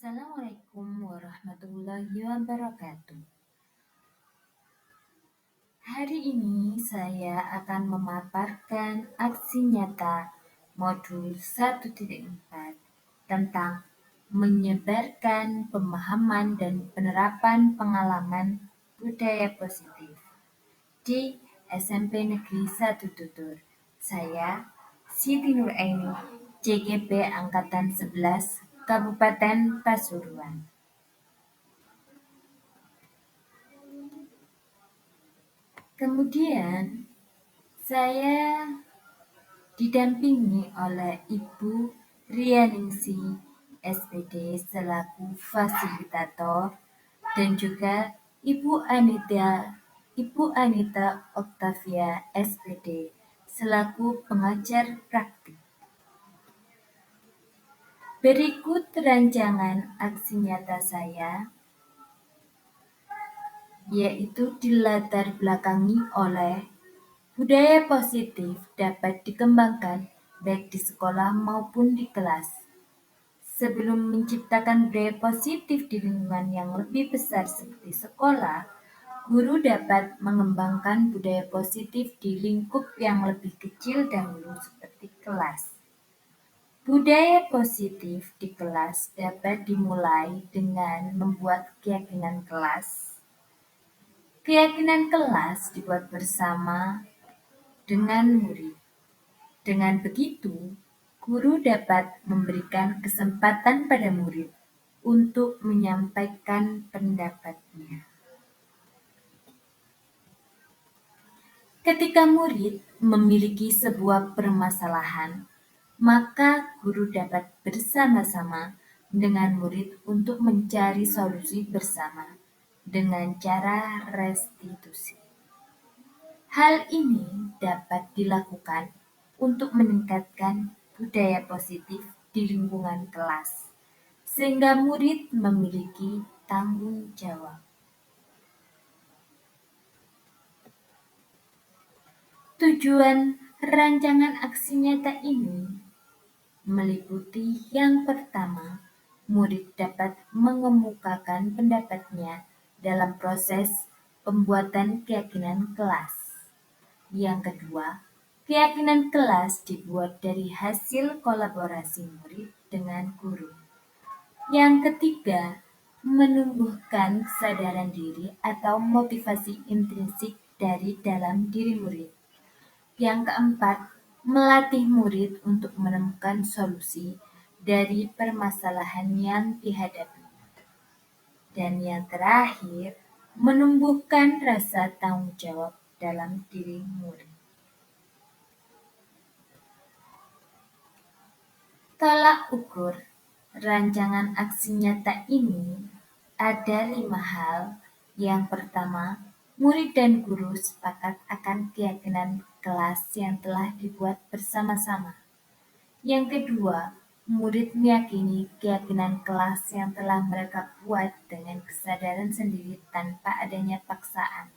Assalamualaikum warahmatullahi wabarakatuh. Hari ini saya akan memaparkan aksi nyata modul 1.4 tentang menyebarkan pemahaman dan penerapan pengalaman budaya positif di SMP Negeri 1 Tutur. Saya Siti Nuraini, CGP Angkatan 11, Kabupaten Pasuruan. Kemudian saya didampingi oleh Ibu Rianingsi SPD selaku fasilitator dan juga Ibu Anita Oktavia SPD selaku pengajar praktik. Berikut rancangan aksi nyata saya, yaitu dilatar belakangi oleh budaya positif dapat dikembangkan baik di sekolah maupun di kelas. Sebelum menciptakan budaya positif di lingkungan yang lebih besar seperti sekolah, guru dapat mengembangkan budaya positif di lingkup yang lebih kecil dahulu seperti kelas. Budaya positif di kelas dapat dimulai dengan membuat keyakinan kelas. Keyakinan kelas dibuat bersama dengan murid. Dengan begitu, guru dapat memberikan kesempatan pada murid untuk menyampaikan pendapatnya. Ketika murid memiliki sebuah permasalahan, maka guru dapat bersama-sama dengan murid untuk mencari solusi bersama dengan cara restitusi. Hal ini dapat dilakukan untuk meningkatkan budaya positif di lingkungan kelas, sehingga murid memiliki tanggung jawab. Tujuan rancangan aksi nyata ini meliputi yang pertama, murid dapat mengemukakan pendapatnya dalam proses pembuatan keyakinan kelas. Yang kedua, keyakinan kelas dibuat dari hasil kolaborasi murid dengan guru. Yang ketiga, menumbuhkan kesadaran diri atau motivasi intrinsik dari dalam diri murid. Yang keempat, melatih murid untuk menemukan solusi dari permasalahan yang dihadapi. Dan yang terakhir, menumbuhkan rasa tanggung jawab dalam diri murid. Tolak ukur rancangan aksi nyata ini ada 5 hal. Yang pertama, murid dan guru sepakat akan keyakinan kelas yang telah dibuat bersama-sama. Yang kedua, murid meyakini keyakinan kelas yang telah mereka buat dengan kesadaran sendiri tanpa adanya paksaan.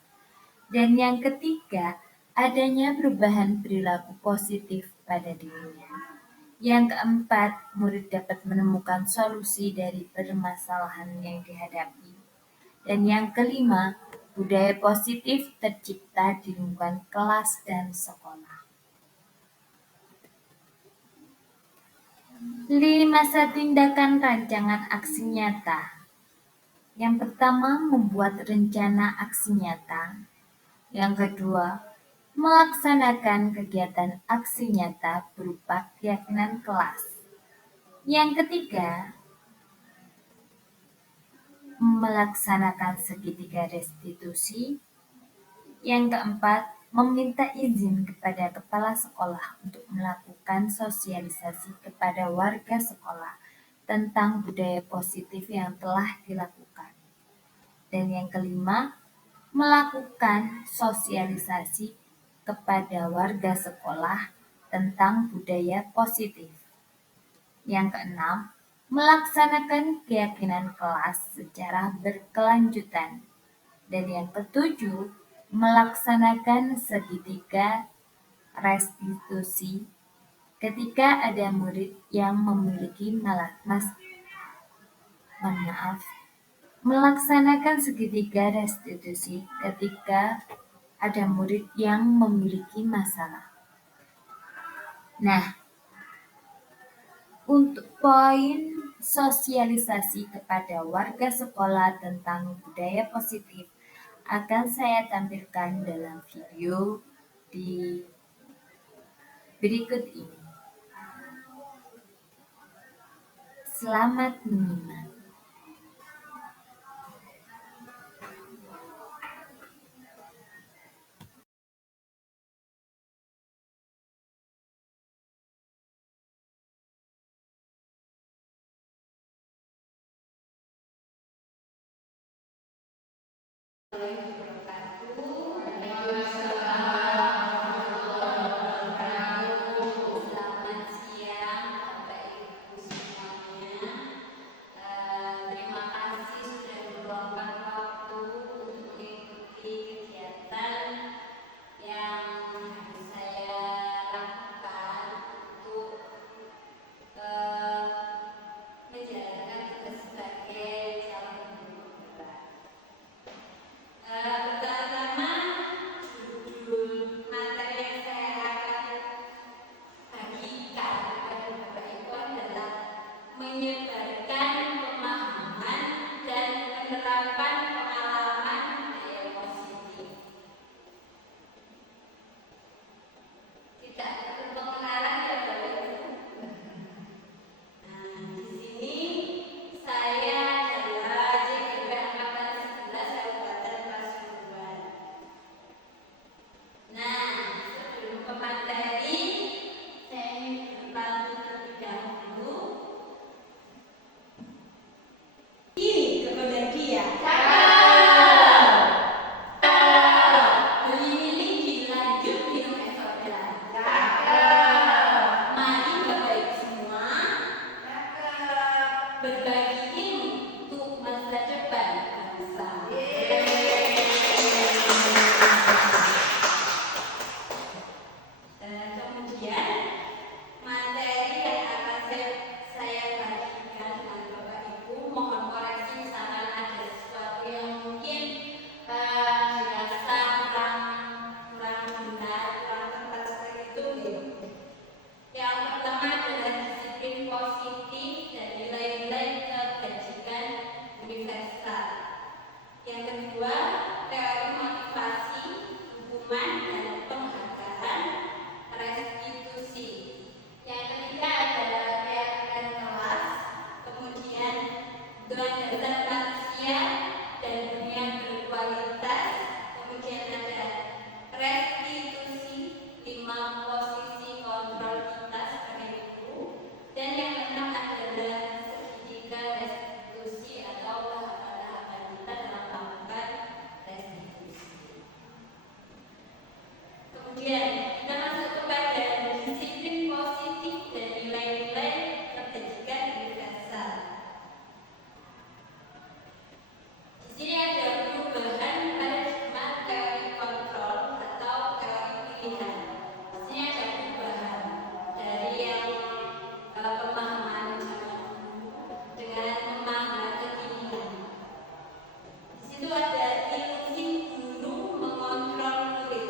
Dan yang ketiga, adanya perubahan perilaku positif pada dirinya. Yang keempat, murid dapat menemukan solusi dari permasalahan yang dihadapi. Dan yang kelima, budaya positif tercipta di lingkungan kelas dan sekolah. 5 tindakan rancangan aksi nyata. Yang pertama, membuat rencana aksi nyata. Yang kedua, melaksanakan kegiatan aksi nyata berupa keyakinan kelas. Yang ketiga, melaksanakan segitiga restitusi. Yang keempat, meminta izin kepada kepala sekolah untuk melakukan sosialisasi kepada warga sekolah tentang budaya positif yang telah dilakukan. Dan yang kelima, melakukan sosialisasi kepada warga sekolah tentang budaya positif. Yang keenam, melaksanakan keyakinan kelas secara berkelanjutan. Dan yang ketujuh, melaksanakan segitiga restitusi ketika ada murid yang memiliki mohon maaf, melaksanakan segitiga restitusi ketika ada murid yang memiliki masalah. Nah, untuk poin sosialisasi kepada warga sekolah tentang budaya positif akan saya tampilkan dalam video di berikut ini. Selamat menyimak. Selamat siang Bapak Ibu semuanya. Terima kasih sudah meluangkan waktu untuk mengikuti kegiatan yang harus saya lakukan untuk menjalankan tugas sebagai calon guru penggerak. Pertama-tama, judul materi yang saya akan bagikan kepada Bapak Ibu adalah menyebarkan pemahaman dan penerapan pengalaman budaya positif. Tidak perlu pengenalan ya Bapak Ibu. Nah, di sini saya adalah JGB Angkatan 11 Kabupaten Pasuruan. Nah, sebelum ke materi, saya ingin berlalu terlebih dahulu. Ini kepada dia. Beli lilin dilanjut minum es soda. Mari Bapak Ibu semua berbagi ilmu untuk masa depan bangsa. Kemudian materi yang akan saya bagikan dengan Bapak Ibu, mohon koreksi misalkan ada sesuatu yang mungkin dirasa kurang benar, kurang tepat seperti itu. Yang pertama adalah disiplin positif dan nilai-nilai kebajikan universal. Yang kedua, teori motivasi, hukuman dan penghargaan, restitusi. Yang ketiga adalah keyakinan kelas, kemudian doa dasar manusia dan dunia berkualitas, kemudian ada restitusi, 5 posisi kontrol kita sebagai guru, dan yang keenam adalah segitiga restitusi atau tahapan-tahapan kita dalam melakukan restitusi. Kemudian kita masuk kepada disiplin positif dan nilai-nilai kebajikan universal. Di sini ada perubahan paradigma teori kontrol atau teori pilihan. Di sini ada perubahan dari yang pemahaman zaman dulu dengan pemahaman kekinian. Di situ ada ilusi guru mengontrol murid.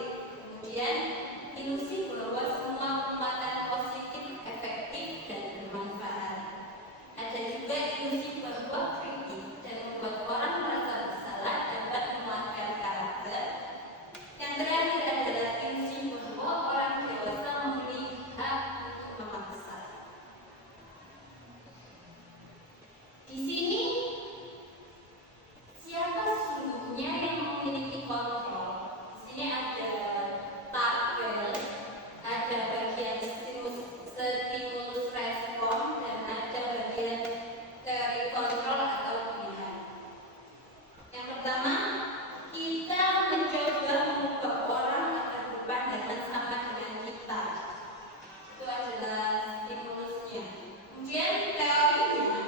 Kemudian ilusi bahwa semua penguatan positif efektif dan bermanfaat. Ada juga ilusi bahwa kritik dan membuat orang merasa bersalah dapat menguatkan karakter. Yang terakhir adalah ilusi bahwa orang dewasa memiliki hak untuk memaksa. Di sini siapa sesungguhnya yang memiliki kontrol? Di sini ada tabel, ada bagian stimulus respon, dan ada bagian teori kontrol atau pilihan. Yang pertama, kita mencoba mengubah orang agar berpandangan sama dengan kita. Itu adalah stimulusnya. Kemudian teorinya,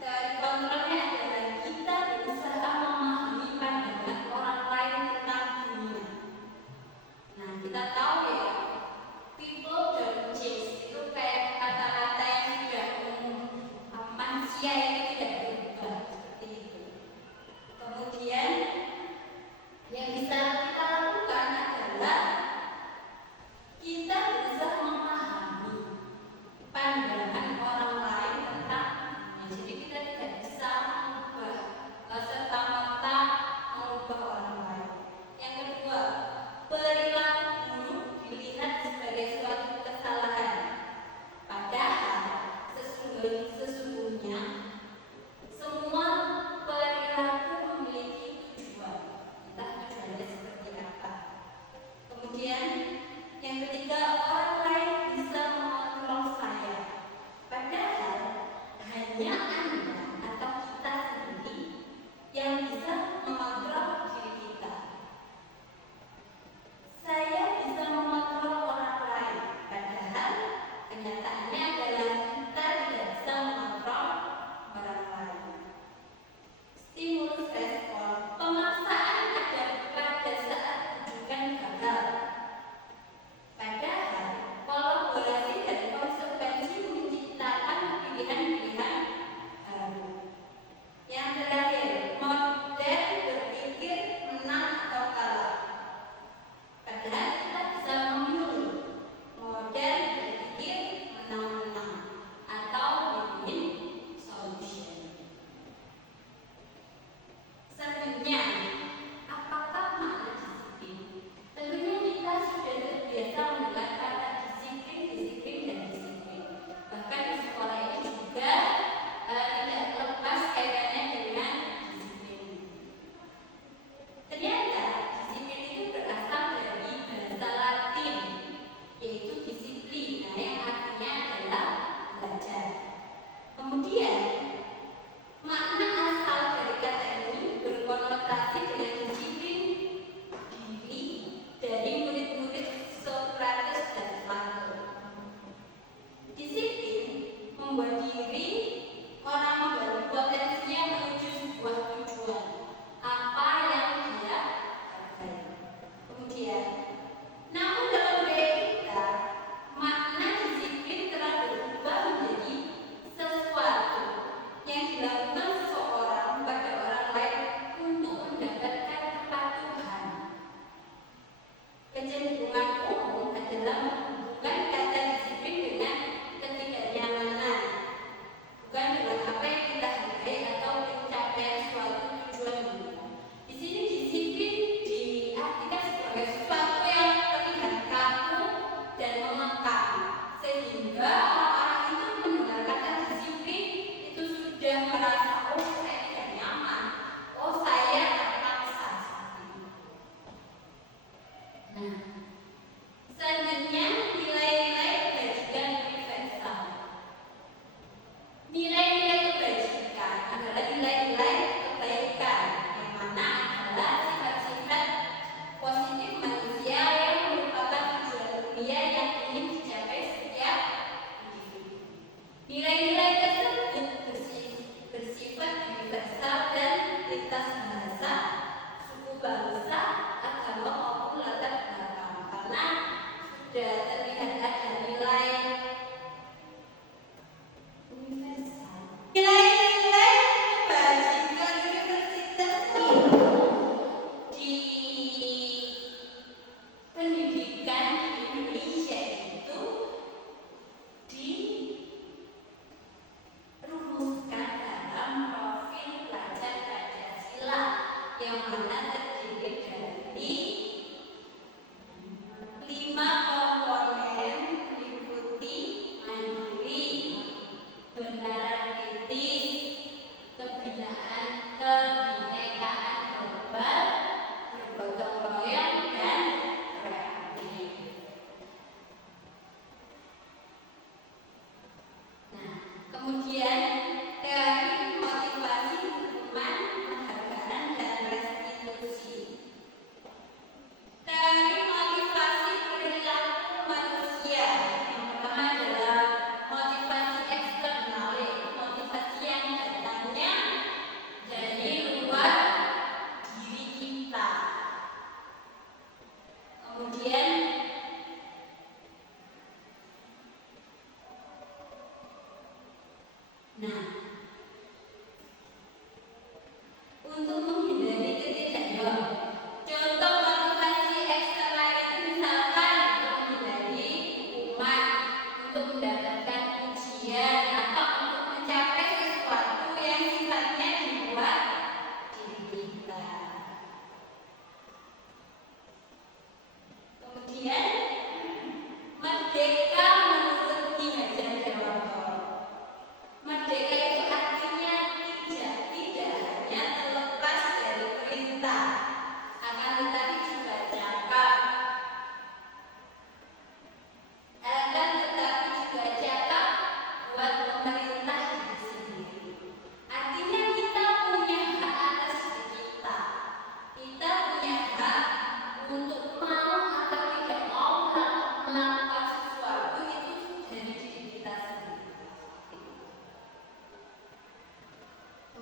teori kontrolnya adalah kita berusaha memahami pandangan orang lain tentang dunia. Nah, kita tahu ya, people don't change itu kayak kata-kata yang sudah umum. Manusia itu tidak berubah. hanya Anda atau kita sendiri yang bisa mengontrol diri kita. Saya bisa mengontrol orang lain, padahal kenyataannya adalah kita tidak bisa mengontrol orang lain. Stimulus respon, pemaksaan ada pada saat tujuan gagal. Padahal kolaborasi dan konsekuensi menciptakan pilihan-pilihan baru. Yang terakhir, model berpikir menang atau kalah. Padahal kita bisa memilih model berpikir menang-menang atau win-win solution. Selanjutnya, apakah makna disiplin? Tentunya kita sudah terbiasa mendengar kata disiplin, dan disiplin. Bahkan di sekolah ini juga tidak lepas kaitannya dengan disiplin. Ternyata disiplin itu berasal dari bahasa Latin, yaitu disiplina, yang artinya adalah belajar. Kemudian makna asal dari kata ini berkonotasi dengan disiplin diri dari murid-murid Socrates dan Plato. Disiplin membuat diri orang membagi potensinya menuju sebuah tujuan, apa yang dia hargai. Kemudian, namun dalam budaya kita, makna disiplin telah berubah menjadi sesuatu yang dilakukan seseorang pada orang lain untuk mendapatkan kepatuhan. Kecenderungan umum adalah menghubungkan kata disiplin dengan ketidaknyamanan, bukan dengan apa yang kita hargai atau pencapaian suatu tujuan. Di sini disiplin diartikan sebagai sesuatu yang terlihat kaku dan mengekang, sehingga orang-orang itu mendengar kata disiplin itu sudah merasa, oh saya tidak nyaman, oh saya terpaksa seperti itu. Nah, selanjutnya nilai-nilai kebajikan universal. Nilai-nilai kebajikan adalah nilai-nilai kebaikan yang mana adalah sifat-sifat positif manusia yang merupakan tujuan dunia yang ingin dicapai setiap individu. Nilai-nilai tersebut bersifat universal dan lintas bahasa, suku bangsa, agama maupun latar belakang, karena sudah terlihat ada nilai universal. Nilai-nilai kebajikan universitas itu di pendidikan di Indonesia itu dirumuskan dalam profil pelajar Pancasila yang mana terdiri dari 5 komponen meliputi mandiri, kebenaran etis, kebinekaan global, bergotong royong, dan kreatif. Nah, kemudian teori motivasi hukuman, penghargaan, dan restitusi. Teori motivasi perilaku manusia. Yang pertama adalah motivasi eksternal, yaitu motivasi yang datangnya dari luar diri kita. Kemudian untuk menghindari ketidaknyamanan, contoh motivasi eksternal itu misalkan untuk menghindari hukuman, untuk mendapatkan ujian, atau untuk mencapai sesuatu yang sifatnya di luar diri kita. Kemudian merdeka menurut Ki Hajar Dewantara. Merdeka itu artinya tidak hanya terlepas dari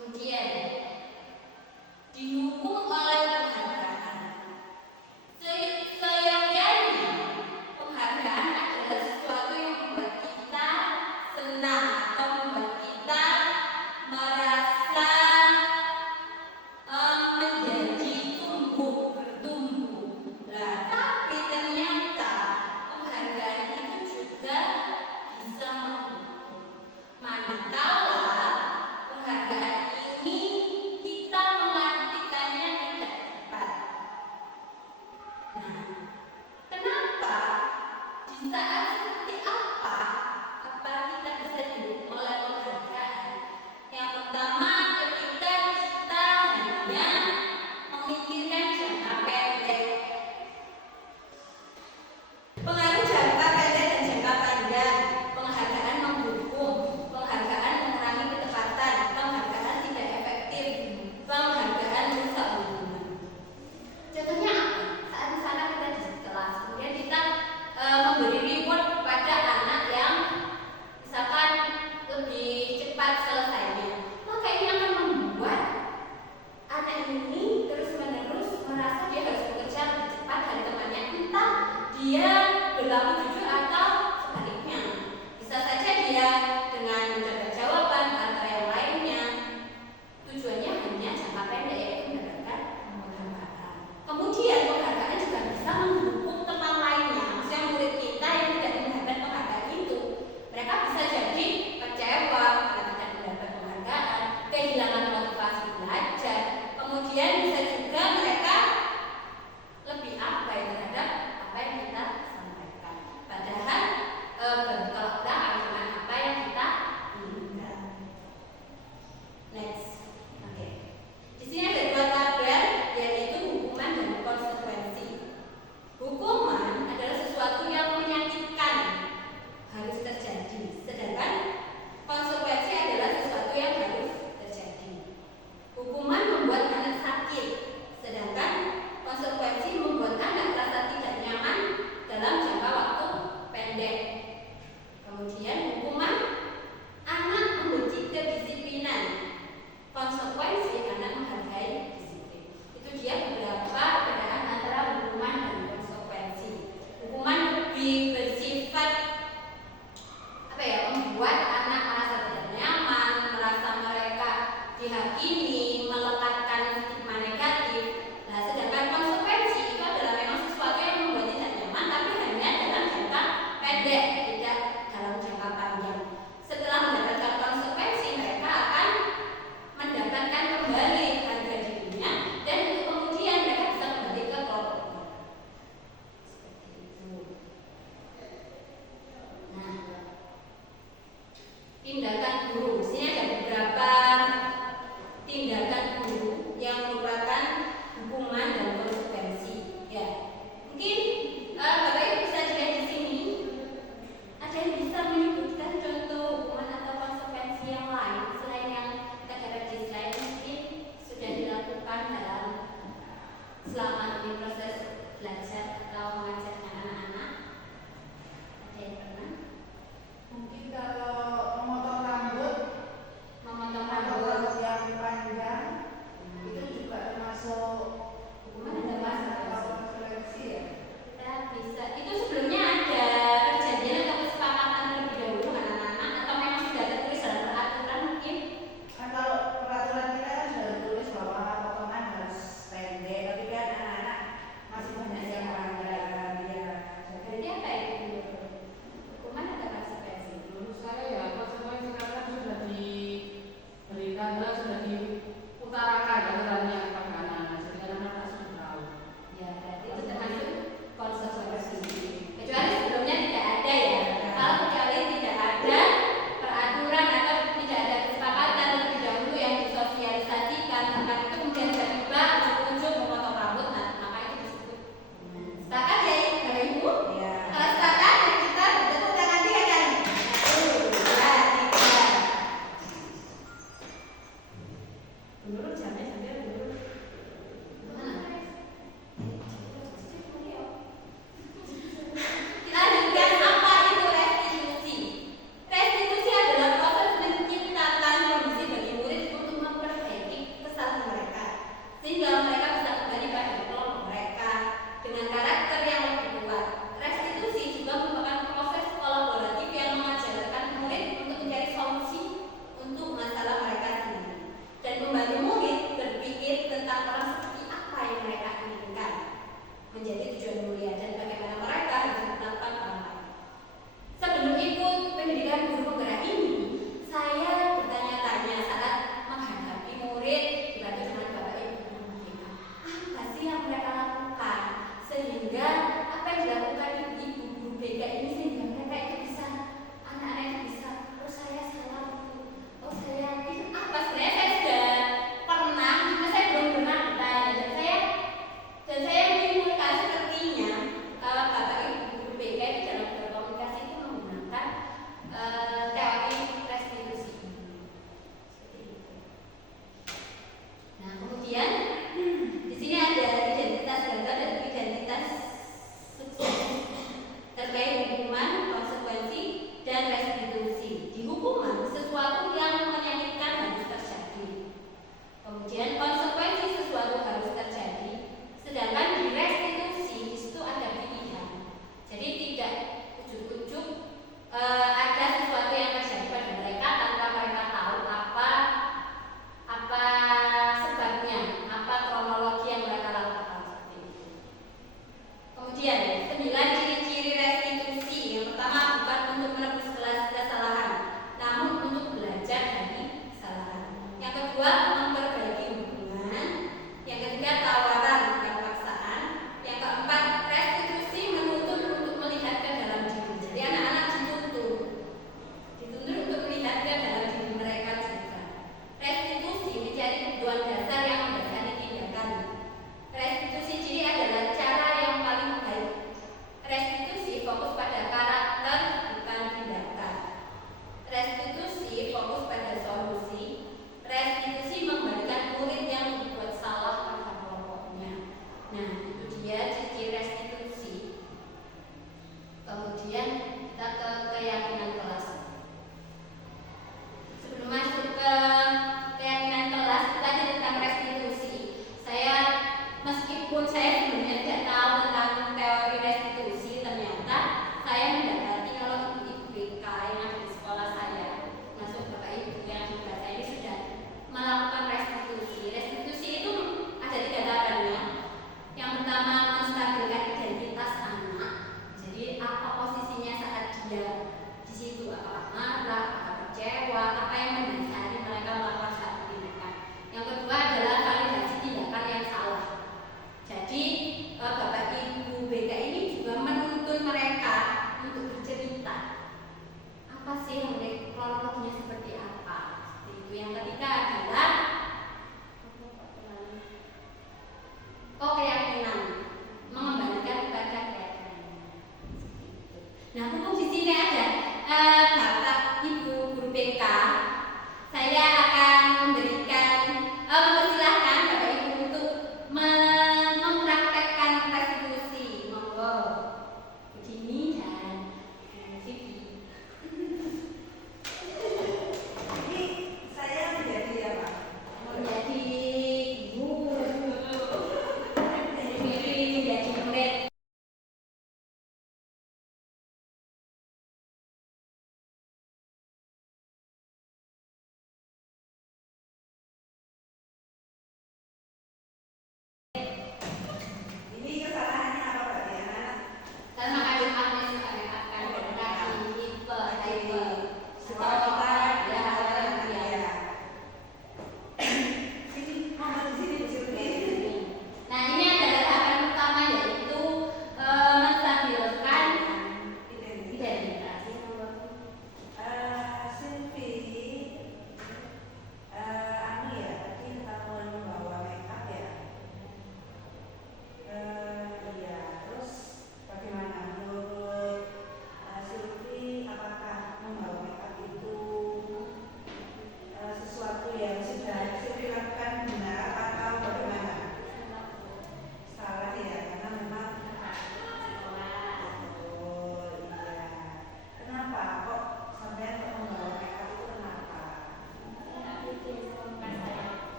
Kemudian didukung oleh penghargaan. Seyogyanya penghargaan adalah sesuatu yang membuat kita senang atau membuat kita merasa menjadi bertumbuh. Nah, tapi ternyata penghargaan itu juga bisa menghukum. Manakala penghargaan ini kita memantikannya tidak tepat. Nah, kenapa? Di saat seperti apa kita bisa didukung oleh penghargaan? Yang pertama, ketika kita hanya memikirkan jangka pendek. Pengaruh jangka pendek dan jangka panjang. Penghargaan mendukung, penghargaan mengurangi ketepatan, penghargaan tidak efektif, penghargaan merusak hubungan. Contohnya apa? Saat misalnya kita di kelas, kemudian kita memberi reward kepada anak yang misalkan lebih cepat selesainya, maka ini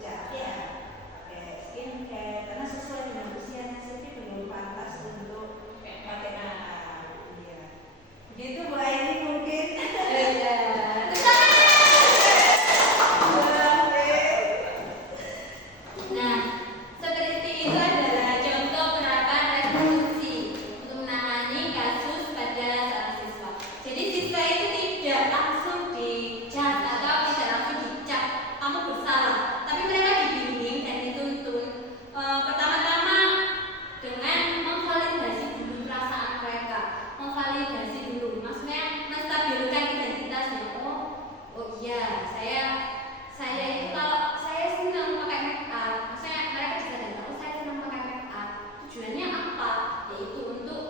pucat ya, pakai skincare karena sesuai dengan usianya sendiri belum pantas untuk pakai makeup. Iya. Begitu Bu Aini mungkin. Iya. Nah, seperti itu adalah contoh penerapan restitusi untuk menangani kasus pada saat siswa. Jadi siswa itu tidak langsung dicat atau tidak langsung dicap kamu bersalah, tapi mereka dibimbing dan dituntun pertama-tama dengan memvalidasi dulu perasaan mereka, memvalidasi dulu, maksudnya menstabilkan identitasnya. Oh iya, saya itu kalau saya senang pakai make up, maksudnya mereka bisa datang, oh saya senang pakai make up, tujuannya apa? Yaitu untuk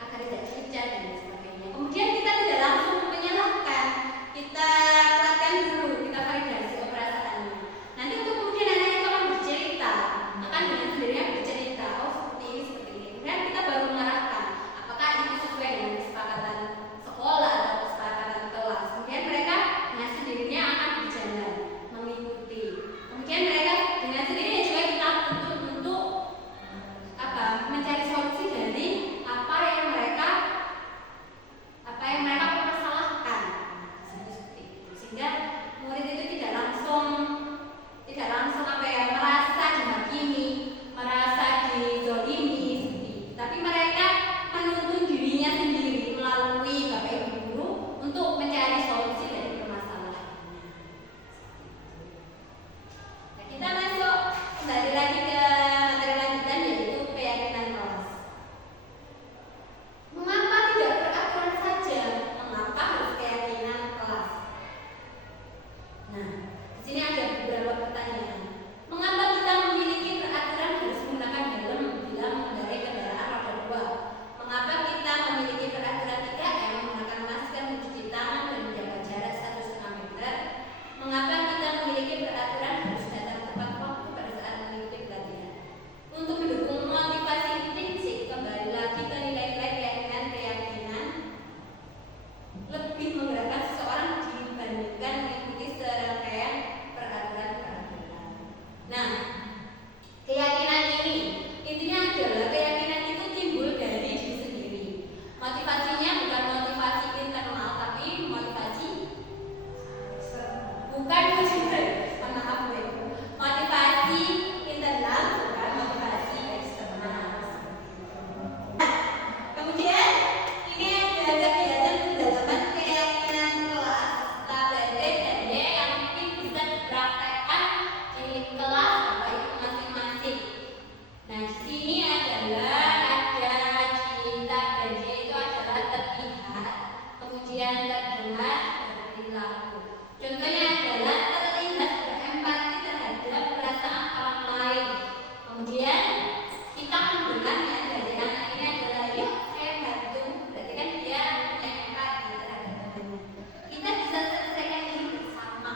agar tidak dicat dan sebagainya. Kemudian kita tidak langsung menyalahkan, kita kuatkan dulu, kita validasi perasaannya. Nanti untuk kemudian anak itu akan bercerita, akan dengan sendirinya bercerita, oh seperti ini. Kemudian kita baru mengarahkan, apakah itu sesuai dengan kesepakatan sekolah atau kesepakatan kelas. Kemudian mereka dengan sendirinya akan berjalan mengikuti. Kemudian mereka dengan sendirinya juga kita tuntut untuk mencari solusi dari apa yang mereka permasalahkan. Seperti itu. Sehingga murid itu tidak langsung merasa dihakimi, merasa dizolimi, tapi mereka menuntun dirinya sendiri melalui Bapak Ibu guru untuk mencari solusi dari permasalahannya. Nah, kita masuk kembali lagi ke materi lanjutan, yaitu keyakinan kelas. Mengapa tidak peraturan saja? Mengapa harus keyakinan kelas? Nah, di sini ada beberapa pertanyaan. Mengapa kita memiliki peraturan harus menggunakan helm bila mengendarai kendaraan roda 2? Mengapa kita memiliki peraturan 3M menggunakan masker, mencuci tangan, dan menjaga jarak 1,5 meter? Mengapa kita memiliki peraturan harus datang tepat waktu pada saat mengikuti pelatihan? Untuk mendukung motivasi prinsip, kembali lagi ke nilai-nilai keyakinan lebih menggerakkan seseorang dibandingkan mengikuti serangkaian peraturan-peraturan. Nah, keyakinan ini intinya adalah keyakinan itu timbul dari diri sendiri. Motivasinya bukan motivasi internal, tapi motivasi motivasi internal, bukan motivasi eksternal. Kemudian ini ada kegiatan pendalaman keyakinan kelas tabel dan yang mungkin bisa dipraktekkan di kelas Bapak Ibu masing-masing. Nah, di sini adalah ada di tabel itu adalah terlihat, kemudian terdengar, berperilaku. Contohnya adalah terlihat berempati terhadap perasaan orang lain. Kemudian kita mendengarnya dari anak ini adalah yuk saya bantu, berarti kan dia punya empati terhadap temannya. Kita bisa selesaikan ini bersama.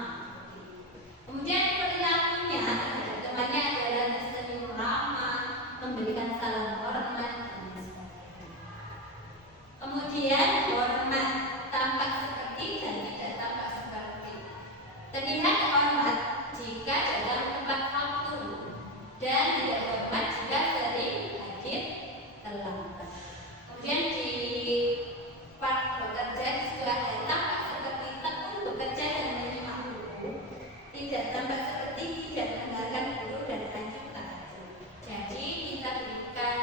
Kemudian perilakunya terhadap temannya adalah senyum ramah, memberikan salam hormat, dan sebagainya. Kemudian hormat tampak seperti dan tidak tampak seperti. Terlihat hormat jika dalam tepat waktu dan tidak hormat jika sering hadir terlambat. Kemudian di part bekerja di situ ada tampak seperti tekun bekerja dan menyimak guru, tidak tampak seperti tidak mendengarkan guru dan lanjut tak lanjut. Jadi kita berikan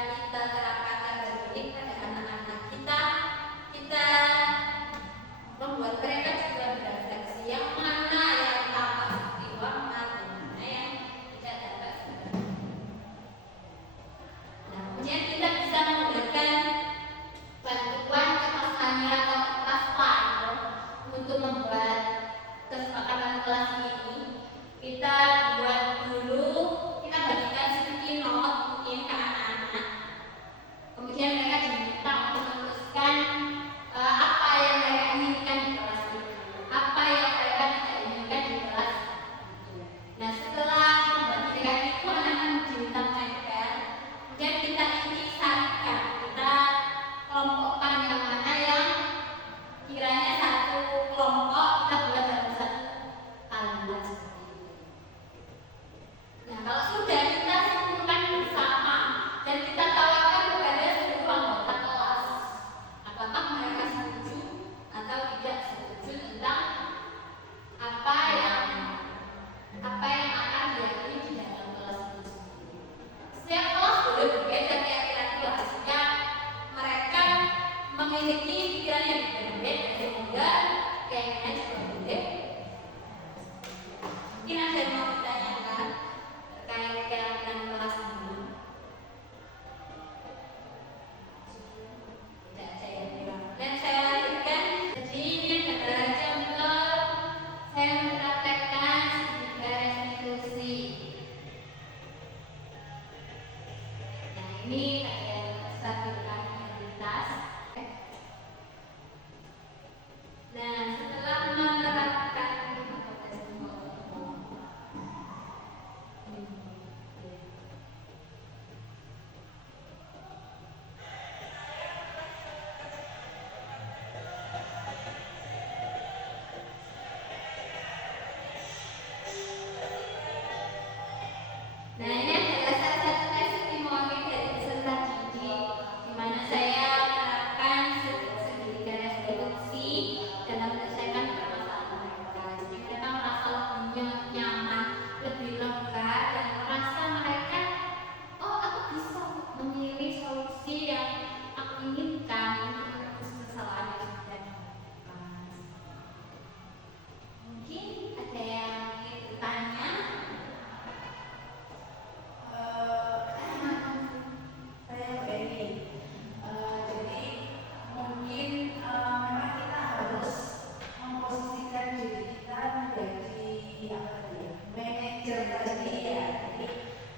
ya. Jadi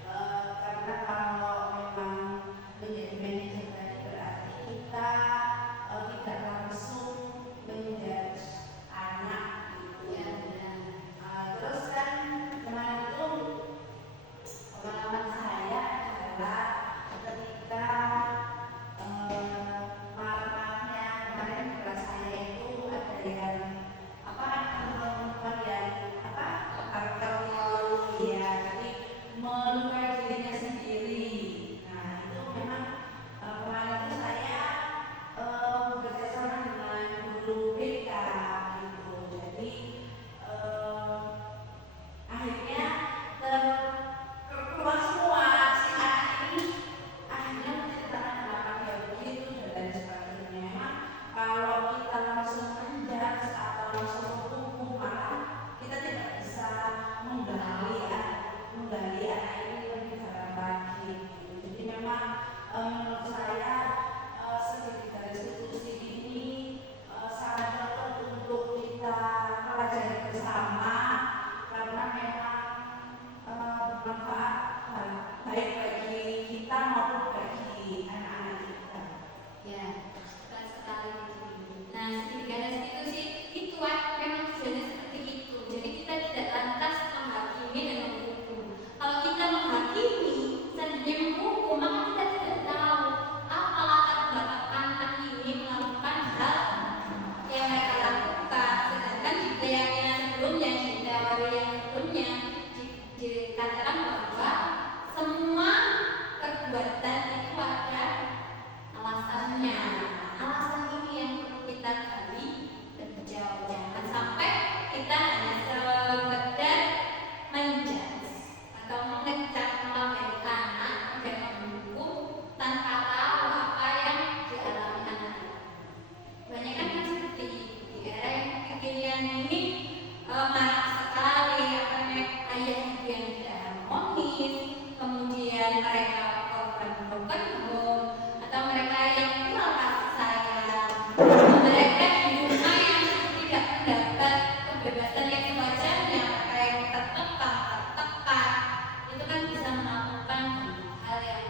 karena kalau memang menjadi manajer tadi berarti kita tidak langsung menjudge anak gitu ya. Terus kan kemarin itu pengalaman saya adalah ketika malam-malamnya kemarin di kelas saya itu ada yang perempuan yang alkohol ya, jadi melukai dirinya sendiri. Nah itu memang kemarin itu saya bekerja sama dengan guru BK gitu. Jadi akhirnya keluar semua si anak ini akhirnya menceritakan kenapa dia begitu dan lain sebagainya. Memang kalau kita langsung menjudge atau langsung menghukum, maka kita tidak bisa menggali anak ini lebih dalam lagi gitu. Jadi memang menurut saya studi dari institusi ini sangat cocok untuk kita pelajari bersama karena memang bermanfaat baik bagi kita maupun bagi anak-anak kita. Ya, betul sekali. Nah, tiga institusi itu memang tujuannya seperti itu. Jadi kita tidak lantas menghakimi dan menghukum. Kalau kita menghakimi seandainya menghukum, maka kita tidak tahu apa latar belakang anak ini melakukan hal yang mereka lakukan. Sedangkan di keyakinan sebelumnya, di teori yang sebelumnya dikatakan bahwa semua perbuatan itu ada alasannya. Alasan ini yang perlu kita gali lebih jauh. Jangan sampai kita hanya sekedar menjudge atau mengecap melabeli anak dan menghukum tanpa tahu apa yang dialami anak. Banyak kan seperti itu. Di era yang kekinian ini marak sekali ayah yang tidak harmonis, kemudian mereka korban broken home, atau mereka yang kurang kasih sayang, mereka di rumah yang tidak mendapat kebebasan yang sewajarnya, mereka yang tertekan, itu kan bisa melakukan hal yang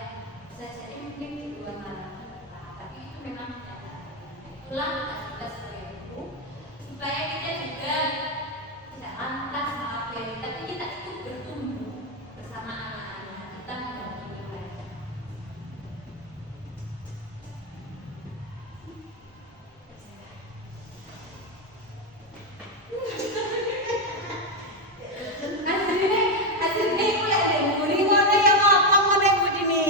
bisa jadi mungkin di luar nalar, tapi itu memang tidak. Itulah tugas sebagai ibu, supaya kita juga tidak lantas mengabaikan, tapi kita ikut bertumbuh bersama anak-anak kita mendampingi mereka. Aslinya itu ada gurih mana yang apa mana begini.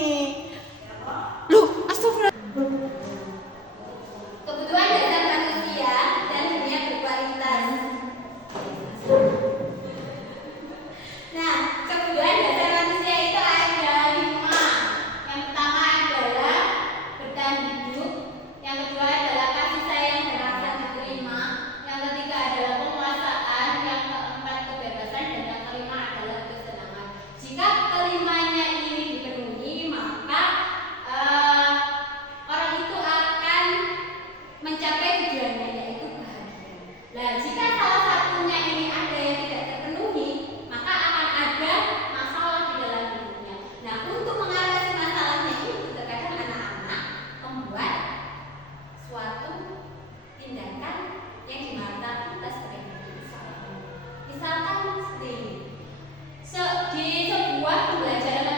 Loh, astagfirullah. Kebutuhan dasar manusia dan dunia berkualitas. Nah, kebutuhan dasar manusia itu ada 5. Yang pertama adalah bertahan hidup, yang kedua adalah kasih sayang dan rasa diterima, yang ketiga adalah penguasaan, yang keempat kebebasan, dan yang kelima adalah kesenangan. Jika kelimanya ini dipenuhi, maka orang itu akan mencapai tujuannya, yaitu bahagia. Nah, jika salah satunya ini ada yang tidak terpenuhi, maka akan ada masalah di dalam hidupnya. Nah, untuk mengatasi masalahnya itu terkadang anak-anak membuat suatu tindakan yang dimata kita sebagai misalkan seperti di sebuah pembelajaran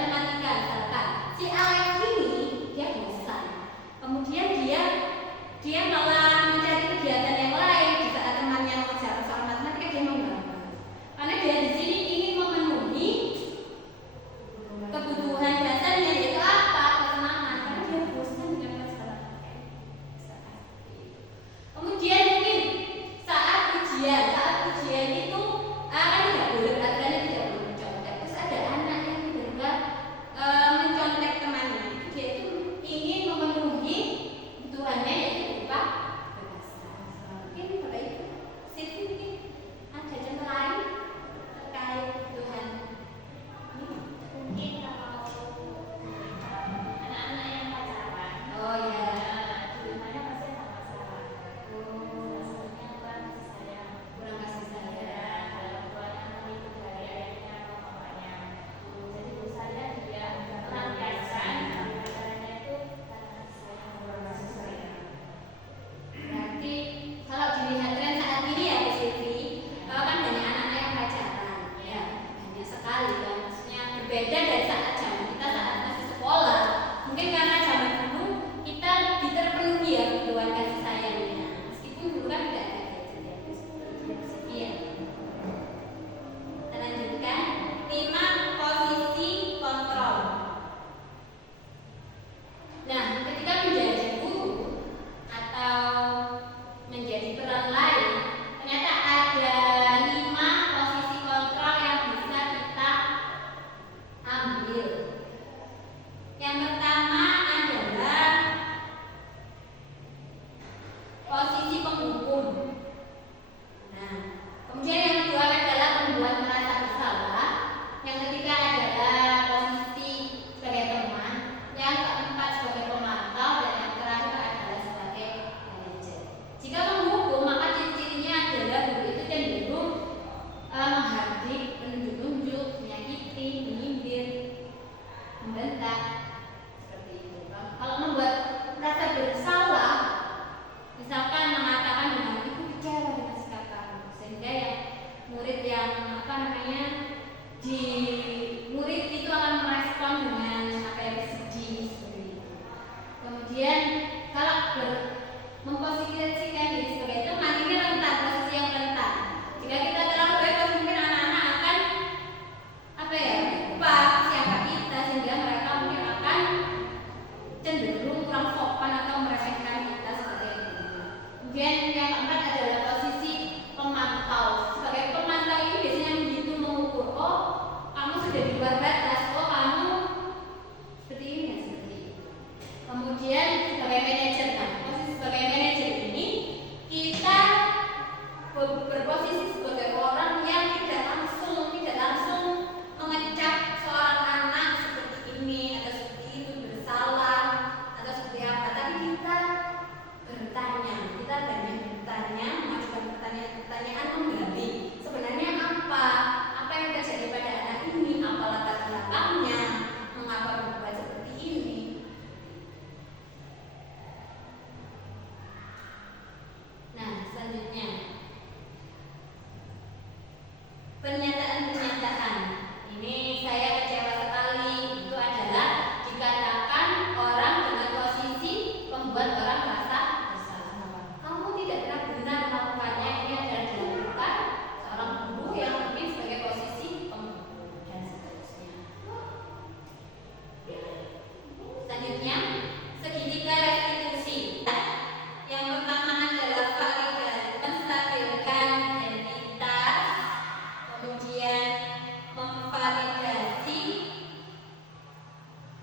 berbeda dari saat zaman kita saat masih sekolah. Mungkin karena zaman dulu kita lebih terpenuhi ya kebutuhan kasih sayangnya, meskipun dulu kan tidak ada gadget ya. Kita lanjutkan 5 posisi kontrol. Nah, ketika menjadi guru atau menjadi peran lain, ternyata ada 5 posisi kontrol yang bisa kita ambil. Yang pertama adalah posisi penghukum. Nah, kemudian yang kedua adalah membuat merasa bersalah. Yang ketiga adalah posisi sebagai teman. Yang keempat sebagai pemantau, dan yang terakhir adalah sebagai manajer. Jika menghukum, maka ciri-cirinya adalah guru itu cenderung menghardik, menunjuk-nunjuk, menyakiti, menyindir, membentak, seperti itu. Kalau membuat merasa bersalah, misalkan mengatakan dengan ibu kecewa dengan sikap kamu, sehingga ya murid yang di murid itu akan merespon dengan bersedih seperti itu. Kemudian kalau memposisikan diri sebagai teman, ini rentan, posisi yang rentan. Jika kita terlalu bebas, mungkin anak-anak akan lupa siapa kita, sehingga mereka mungkin akan cenderung kurang sopan atau meremehkan kita sebagai guru. Kemudian yang keempat adalah posisi pemantau. Sebagai pemantau ini biasanya begitu mengukur, oh kamu sudah di luar batas, oh kamu seperti ini ya, seperti itu. Kemudian sebagai manajer, nah posisi sebagai manajer ini kita berposisi sebagai orang yang tidak langsung mengecap seorang anak seperti ini atau seperti itu, bersalah atau seperti apa, tapi kita banyak bertanya, mengajukan pertanyaan menggali sebenarnya apa yang terjadi pada anak ini, apa latar belakangnya, mengapa berbuat seperti ini. Nah, selanjutnya pernyataan. Ini saya kecewa sekali. Itu adalah dikatakan orang dengan posisi membuat orang merasa bersalah. Kamu tidak pernah benar melakukannya. Ini adalah dilakukan seorang guru yang mungkin sebagai posisi penghukum dan seterusnya. Selanjutnya, segitiga restitusi. Yang pertama adalah menstabilkan identitas, kemudian memvalidasi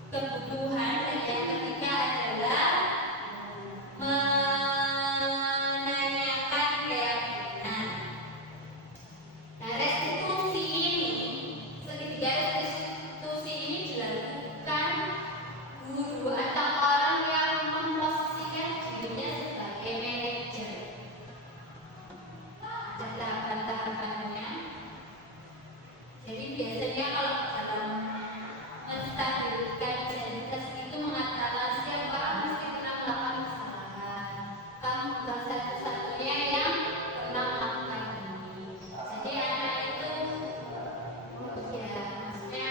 kebutuhan, dan yang ketiga adalah menanyakan keyakinan. Nah, restitusi ini, segitiga restitusi ini dilakukan guru atau orang yang memposisikan dirinya sebagai manajer. Ada tahapan-tahapannya. Jadi biasanya kalau dalam menstabilkan identitas itu mengatakan setiap orang mesti pernah melakukan kesalahan. Kamu bukan satu-satunya yang pernah melakukan ini. Jadi anak itu, maksudnya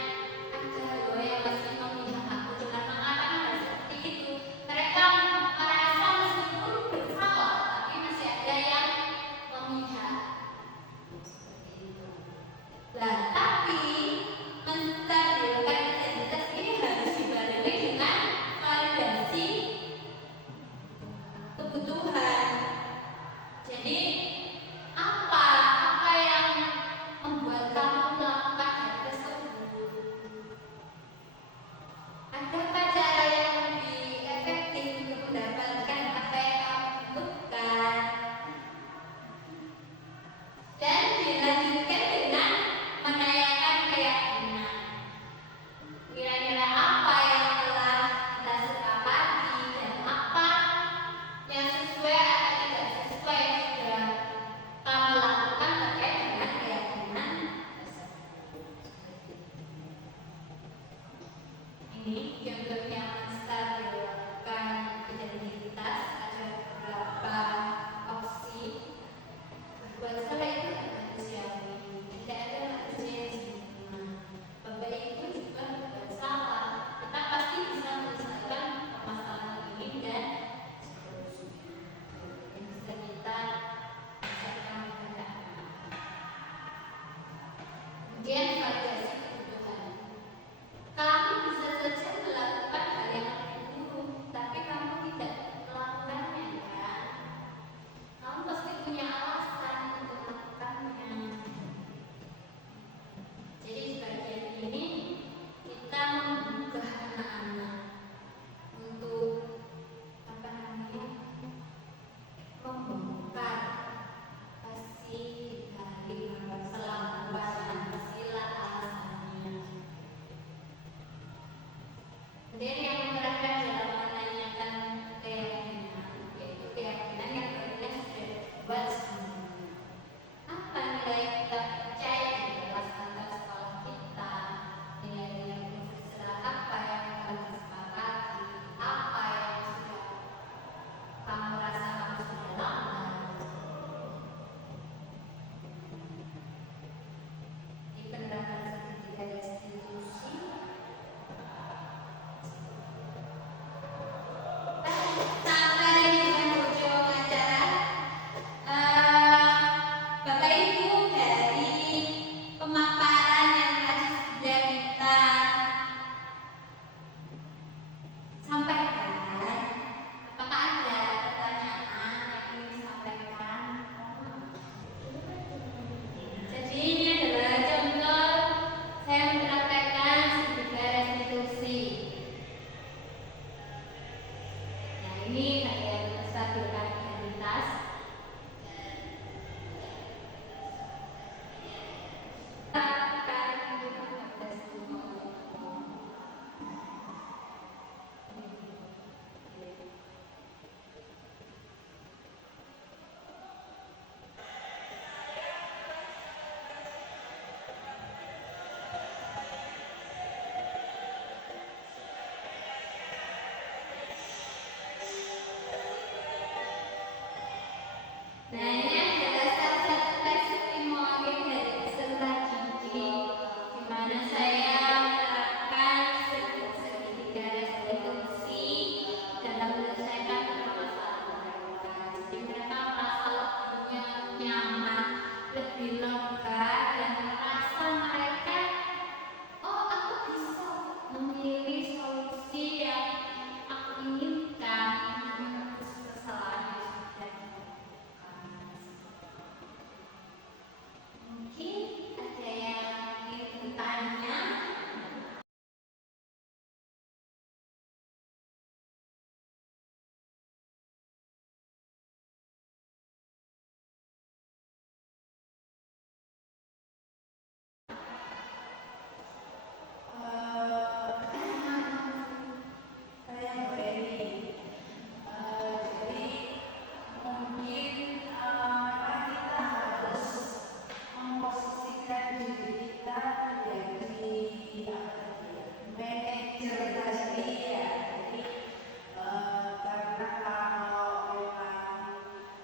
ada loh yang masih memihak aku dengan mengatakan seperti itu. Mereka merasa meskipun bersalah, tapi masih ada yang memihak. Seperti itu. Nah, tapi menstabilkan identitas ini harus dibarengi dengan validasi kebutuhan. Jadi apa yang membuat kamu melakukan hal tersebut? Adakah cara yang lebih efektif untuk mendapatkan apa yang kamu butuhkan? Dan dilanjutkan dengan menanyakan keyakinan. Kira-kira apa yang telah kita sepakati dan apa yang sesuai atau tidak sesuai yang sudah kamu lakukan terkait dengan keyakinan tersebut. Ini contohnya menstabilkan identitas. Ada beberapa opsi. Berbuat salah itu manusiawi, tidak ada manusia yang sempurna. Bapak Ibu juga Kemudian yang terakhir adalah menanyakan keyakinan, yaitu keyakinan yang tentunya sudah dibuat sebelumnya. Apa nilai kita percaya di kelas antar sekolah kita? Nilai-nilai universal apa yang telah disepakati? Apa yang sudah kamu rasa kamu sudah langgar? Di penerapan sertifikat restitusi sampai di penghujung acara. Bapak Ibu, dari pemaparan yang tadi sudah kita sampaikan, apakah ada pertanyaan yang ingin disampaikan? Jadi ini adalah contoh saya mempraktekkan sertifikat restitusi. Nah, ini bagian menstabilkan identitas. Nah, ini adalah salah satu testimoni dari peserta didik, di mana saya menerapkan sertifikat restitusi dalam menyelesaikan permasalahan mereka. Jadi mereka merasa lebih nyaman, lebih lega, dan merasa mereka, oh aku bisa memilih solusi yang aku inginkan untuk menembus kesalahan yang sudah dilakukan. Mungkin ada yang ingin bertanya. Saya boleh jadi mungkin memang kita harus memposisikan diri kita menjadi manajer tadi ya. Jadi karena kalau memang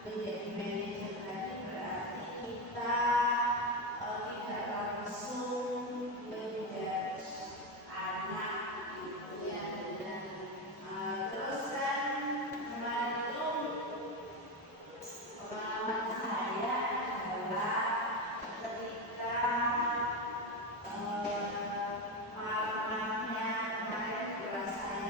menjadi manajer tadi berarti kita tidak langsung menjadi anak gitu ya. Terus kan membantu pengalaman saya adalah ketika malamnya kemarin kelas saya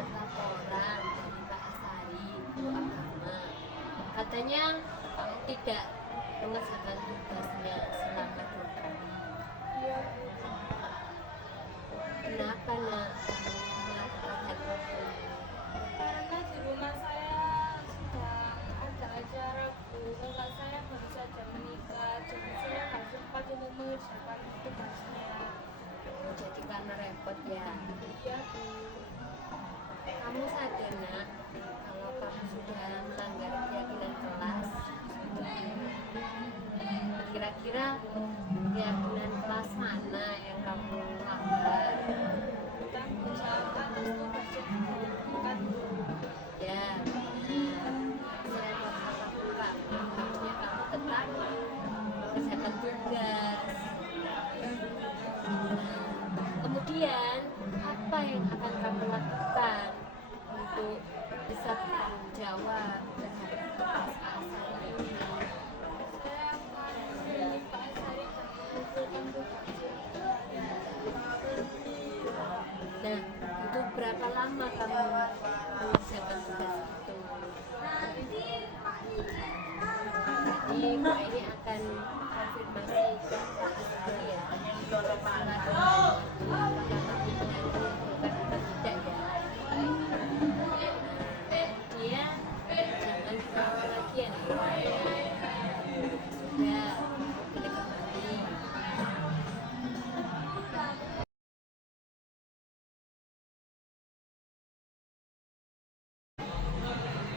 mendapat laporan dari Pak Asari Guru Agama. Katanya kamu tidak mengerjakan tugasnya selama 2 hari. Iya. Kenapa nak melakukan hal itu? Karena di rumah saya sedang ada acara Bu. Kakak saya baru saja menikah, jadi saya nggak sempat untuk mengerjakan tugasnya. Jadi karena repot ya. Iya Bu. Kamu sadar nak kalau kamu sudah melanggar keyakinan kelas? Kira-kira keyakinan kelas mana yang kamu langgar? Tanggung jawab atas tugas yang diberikan Bu. Ya, benar. Serempet apapun kamu, harusnya kamu tetap mengerjakan tugas. Kemudian, apa yang akan kamu lakukan untuk bisa bertanggung jawab terhadap tugas asal ini? Saya akan memilih Pak Asari dan mengumpulkan tugasnya. Nah, untuk berapa lama kamu mengerjakan tugas itu? Jadi, Bu ini akan konfirmasi ke Pak Asari ya. Setelah apakah kamu benar mengumpulkan atau tidak ya. Dia jangan ketawa lagi ya nak. Sudah, boleh kembali.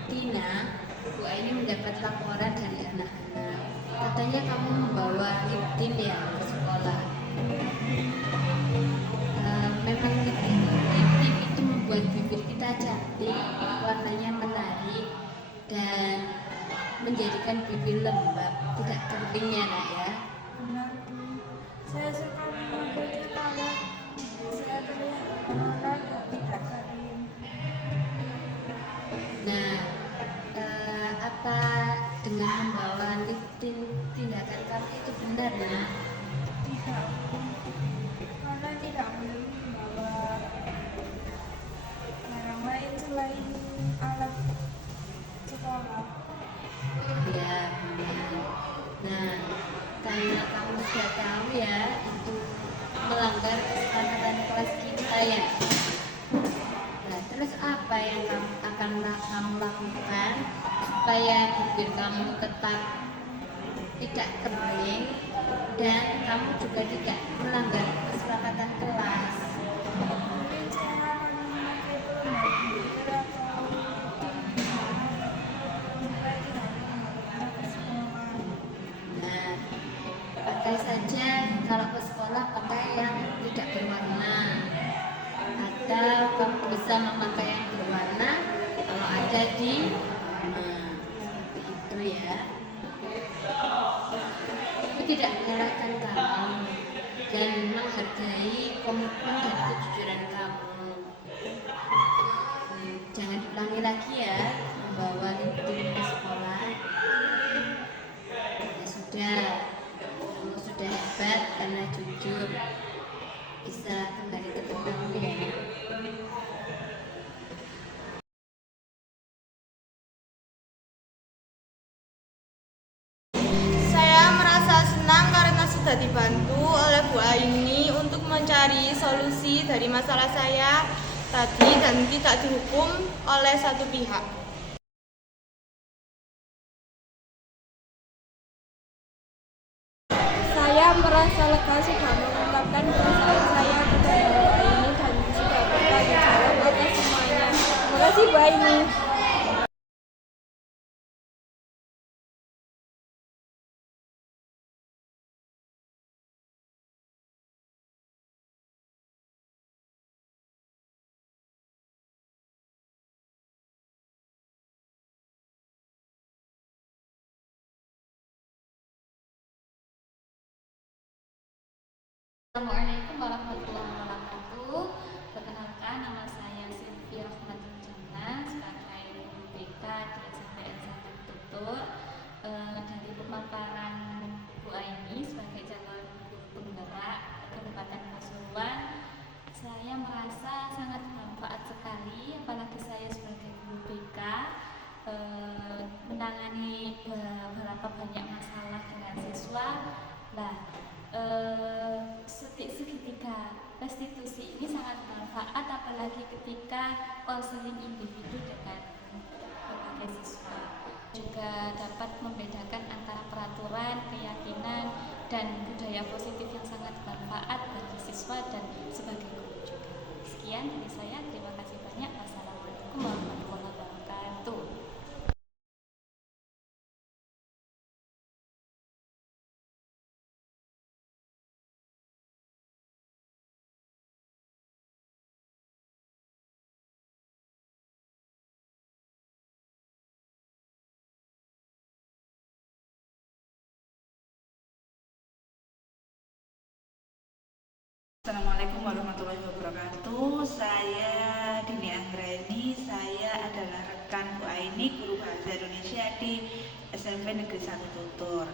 Tina, Bu Aini mendapat laporan dari anak-anak. Katanya kamu membawa lip tint ya ke sekolah. Memang lip tint itu membuat bibir kita cantik, warnanya menarik, dan menjadikan bibir lembab, tidak kering ya nak ya. Benar Bu. Saya suka memakai lip color. Saya terlihat menarik dan tidak kering. Nah, apa dengan membawa lip tint tindakan kamu itu benar nak? Tidak, karena tidak boleh membawa barang lain selain alat sekolah. Ya, benar. Nah, karena kamu sudah tahu ya, itu melanggar kesepakatan kelas kita ya. Nah, terus apa yang kamu lakukan supaya bibir kamu tetap tidak kering dan kamu juga tidak melanggar kesepakatan kelas? Mungkin saya akan memakai pelembab bibir atau supaya tidak mengharuskan ke sekolah. Nah, pakai saja kalau ke sekolah pakai yang tidak berwarna, atau kamu bisa memakai yang berwarna kalau ada di rumah, seperti itu ya. Aku tidak menyalahkan kamu dan menghargai komitmen dan kejujuran kamu. Jangan diulangi lagi ya membawa lip tint ke sekolah. Ya sudah, kamu sudah hebat karena jujur, bisa kembali ke tempatmu ya. Saya merasa senang karena sudah dibantu oleh Bu Aini untuk mencari solusi dari masalah saya tadi dan tidak dihukum oleh satu pihak. Saya merasa lega sudah mengungkapkan perasaan saya kepada Bu Aini dan sudah bertanggung jawab atas semuanya. Terima kasih Bu Aini. Assalamualaikum warahmatullahi wabarakatuh. Perkenalkan, nama saya Sylvia Rahmatul Jannah sebagai guru BK di SMPN Sangat Tutur. Dari pemaparan Bu Aini sebagai calon guru penggerak Kabupaten Pasuruan, saya merasa sangat bermanfaat sekali, apalagi banyak masalah dengan siswa. Nah, seketika restitusi ini sangat bermanfaat, apalagi ketika konseling individu dengan berbagai siswa. Juga dapat membedakan antara peraturan, keyakinan, dan budaya positif yang sangat bermanfaat bagi siswa dan sebagai guru juga. Sekian dari saya, terima kasih banyak. Wassalamualaikum warahmatullahi wabarakatuh. Assalamualaikum warahmatullahi wabarakatuh. Saya Dini Anggreni. Saya adalah rekan Bu Aini, guru bahasa Indonesia di SMP Negeri 1 Tutur.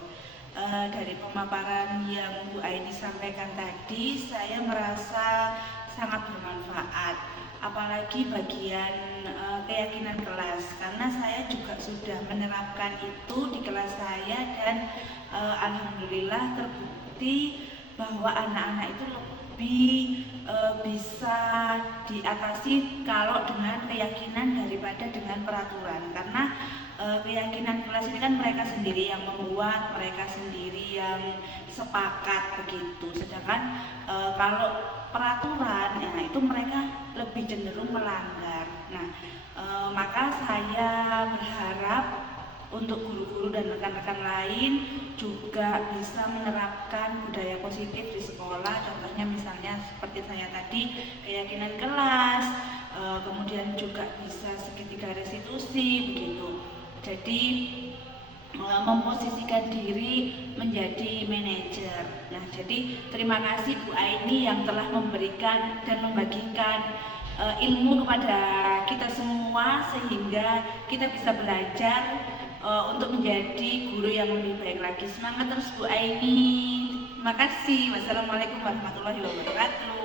Dari pemaparan yang Bu Aini sampaikan tadi, saya merasa sangat bermanfaat. Apalagi bagian keyakinan kelas, karena saya juga sudah menerapkan itu di kelas saya dan alhamdulillah terbukti bahwa anak-anak itu bisa diatasi kalau dengan keyakinan daripada dengan peraturan, karena keyakinan kelas ini kan mereka sendiri yang membuat, mereka sendiri yang sepakat begitu, sedangkan kalau peraturan ya itu mereka lebih cenderung melanggar. Nah, maka saya berharap untuk guru-guru dan rekan-rekan lain juga bisa menerapkan budaya positif di sekolah. Contohnya misalnya seperti saya tadi, keyakinan kelas, kemudian juga bisa seketika restitusi begitu. Jadi memposisikan diri menjadi manajer. Nah, jadi terima kasih Bu Aini yang telah memberikan dan membagikan ilmu kepada kita semua sehingga kita bisa belajar untuk menjadi guru yang lebih baik lagi. Semangat terus Bu Aini. Terima kasih. Wassalamualaikum warahmatullahi wabarakatuh.